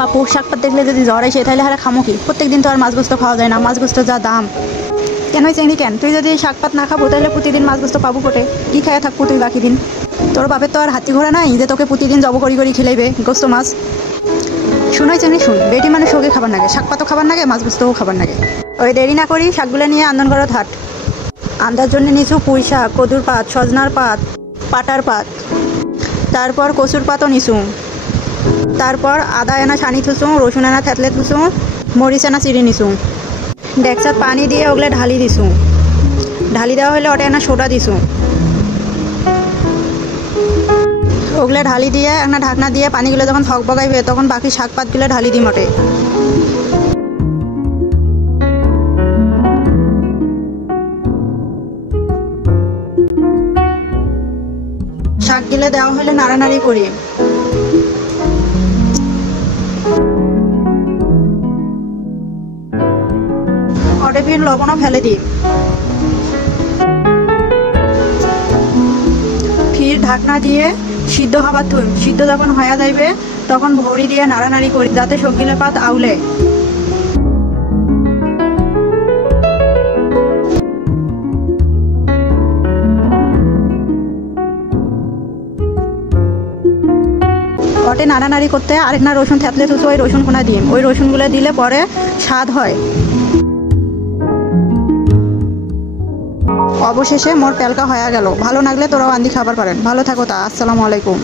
বাপু শাক পাত দেখলে যদি জ্বর আসে তাহলে হারা খামো কি? প্রত্যেকদিন তো আর মাছ গোস্ত খাওয়া যায় না, মাছ গোস্ত যা দাম। কেন চিংড়ি কেন? তুই যদি শাক পাত না খাবো তাহলে প্রতিদিন মাছ গোস্ত পাবো কোটে? কি খাইয়া থাকবো তুই বাকি দিন? তোর বাপের তো আর হাতি ঘোড়া নাই যে তোকে প্রতিদিন জব করি করি খেলাইবে গোস্ত মাছ। শুনোই চিংড়ি শুন, বেটি মানুষ হোকে খাবার নাগে, শাক পাতও খাবার নাগে, মাছ গোস্তও খাবার নাগে। ওই দেরি না করি শাকগুলো নিয়ে আন্দোলন করো হাট। আন্দার জন্য নিচু পুঁই শাক, কদুর পাত, সজনার পাত, পাটার পাত, তারপর কচুর পাতও নিচু, তারপর আদা এনা ছানি থুসু, রসুন এনা থেতলে থুসু, মরিচ এনা চিড়ি নিছু। ডেকচাত পানি দিয়ে ওগুলো ঢালি দিছু। ঢালি দেওয়া হলে ওটা এনা সোডা দিছু। ওগুলো ঢালি দিয়ে একটা ঢাকনা দিয়ে পানিগুলো যখন থক বগাইবে তখন বাকি শাক পাতগুলো ঢালি দিই মোটে। শাক গিলে দেওয়া হলে নাড়ানাড়ি করি। ওটা ফির লবণও ফেলে দিই। ফির ঢাকনা দিয়ে সিদ্ধ হবার থুই। সিদ্ধ যখন হয়ে যাইবে তখন ভরি দিয়ে নাড়ানাড়ি করি যাতে সবগুলো পাত আউলে। ওটে নাড়ানাড়ি করতে আরেকনা রসুন থেতলে থুসু, ওই রসুন কোনা দিই। ওই রসুনগুলো দিলে পরে স্বাদ হয়। অবশেষে মোর পেলকা হয়ে গেল। ভালো লাগলে তোরাও আন্দি খাবার পারেন। ভালো থাকো তা। আসসালামু আলাইকুম।